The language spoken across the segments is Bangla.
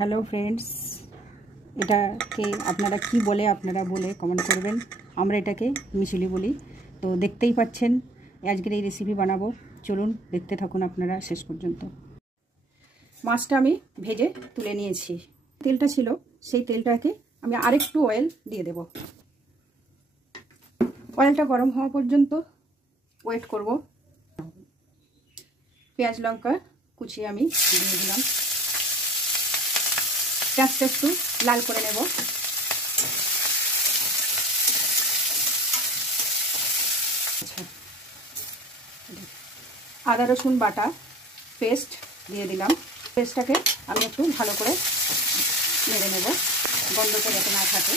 হ্যালো ফ্রেন্ডস, এটাকে আপনারা কি বলে আপনারা বলে কমেন্ট করবেন। আমরা এটাকে মিশিলি বলি। তো দেখতেই পাচ্ছেন আজকের এই রেসিপি বানাবো। চলুন দেখতে থাকুন আপনারা শেষ পর্যন্ত। মাছটা আমি ভেজে তুলে নিয়েছি। তেলটা ছিল সেই তেলটাকে আমি আরেকটু অয়েল দিয়ে দেব। অয়েলটা গরম হওয়া পর্যন্ত ওয়েট করব। পেঁয়াজ লঙ্কা কুচিয়ে আমি দিয়ে দিলাম। পেঁয়াজটা একটু লাল করে নেব। আদা রসুন বাটা পেস্ট দিয়ে দিলাম। পেস্টটাকে আমি একটু ভালো করে নেড়ে নেব, গন্ধটা যাতে না থাকে।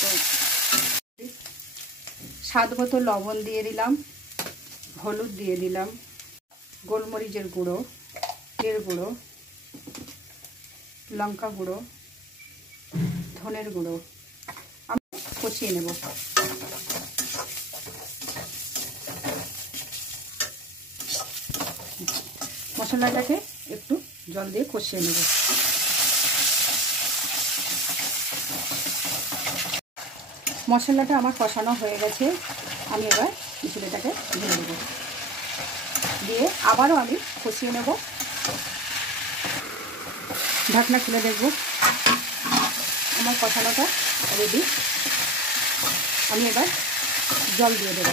তো স্বাদ মতো লবণ দিয়ে দিলাম, হলুদ দিয়ে দিলাম, গোলমরিচের গুঁড়ো, জিরের গুঁড়ো, লঙ্কা গুঁড়ো, ধনের গুঁড়ো আমি কষিয়ে নেব। মশলাটাকে একটু জল দিয়ে কষিয়ে নেব। মশলাটা আমার কষানো হয়ে গেছে। আমি এবার মিশিলিটাকে ঢেলে দেব, দিয়ে আবারও আমি কষিয়ে নেব। ঢাকনা খুলে দেখব আমার কষানোটা রেডি। আমি এবার জল দিয়ে দেব।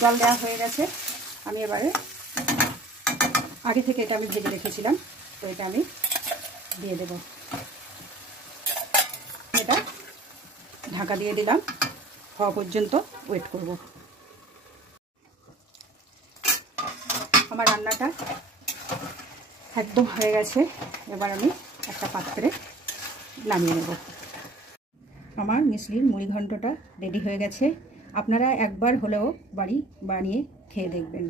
জল দেওয়া হয়ে গেছে। আমি এবারে আগে থেকে এটা আমি ভেজে রেখেছিলাম, তো এটা আমি দিয়ে দেব। এটা ঢাকা দিয়ে দিলাম, হওয়া পর্যন্ত ওয়েট করব। আমার রান্নাটা একদম হয়ে গেছে। এবার আমি একটা পাত্রে নামিয়ে নেব। আমার মিশলির মুড়ি ঘন্টটা রেডি হয়ে গেছে। আপনারা একবার হলেও বাড়ি বানিয়ে খেয়ে দেখবেন।